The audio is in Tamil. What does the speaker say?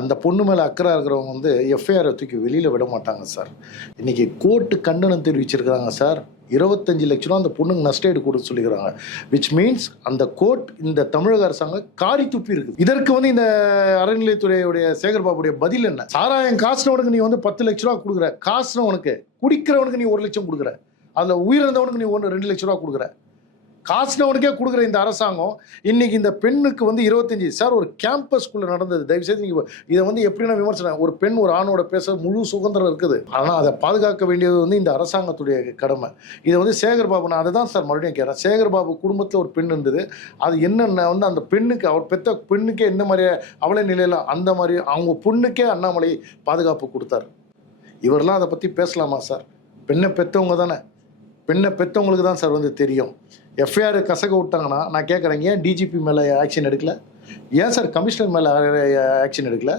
அந்த பொண்ணு மேலே அக்கறை இருக்கிறவங்க வந்து எஃப்ஐஆரை தூக்கி வெளியில் விட மாட்டாங்க சார். இன்றைக்கி கோர்ட்டு கண்டனம் தெரிவிச்சிருக்கிறாங்க சார். 25 லட்ச ரூபா அந்த பொண்ணுங்க நஷ்டஈடு கொடுக்க சொல்லிக்கிறாங்க. விச் மீன்ஸ் அந்த கோர்ட் இந்த தமிழக அரசாங்கம் காரி துப்பி இருக்கு. இதற்கு வந்து இந்த அறநிலையத்துறையுடைய சேகர்பாபுடைய பதில் என்ன? சாராயம் காசுனவனுக்கு நீ வந்து 10 லட்ச ரூபா கொடுக்குற, காசுனவனுக்கு குடிக்கிறவனுக்கு நீ 1 லட்சம் கொடுக்குற, அதில் உயிரிழந்தவனுக்கு நீ 2 லட்ச ரூபா கொடுக்குற, காசுனவனுக்கே கொடுக்குற இந்த அரசாங்கம் இன்னைக்கு இந்த பெண்ணுக்கு வந்து 25 சார் ஒரு கேம்பஸ்குள்ளே நடந்தது. தயவுசெய்து நீங்கள் இதை வந்து எப்படின்னா விமர்சனம், ஒரு பெண் ஒரு ஆணோட பேச முழு சுதந்திரம் இருக்குது. ஆனால் அதை பாதுகாக்க வேண்டியது வந்து இந்த அரசாங்கத்துடைய கடமை. இதை வந்து சேகர்பாபு, நான் அதை தான் சார் மறுபடியும் கேட்குறேன். சேகர்பாபு குடும்பத்தில் ஒரு பெண் இருந்தது. அது என்னென்ன வந்து அந்த பெண்ணுக்கு, அவர் பெற்ற பெண்ணுக்கே எந்த மாதிரி அவளை நிலையில் அந்த மாதிரி அவங்க பொண்ணுக்கே அண்ணாமலை பாதுகாப்பு கொடுத்தாரு. இவரெல்லாம் அதை பற்றி பேசலாமா சார்? பெண்ணை பெற்றவங்க தானே, பெண்ணை பெற்றவங்களுக்கு தான் சார் வந்து தெரியும். எஃப்ஐஆர் கசக்க விட்டாங்கன்னா நான் கேட்குறேன், ஏன் டிஜிபி மேலே ஆக்ஷன் எடுக்கல? ஏன் சார் கமிஷனர் மேலே ஆக்ஷன் எடுக்கல?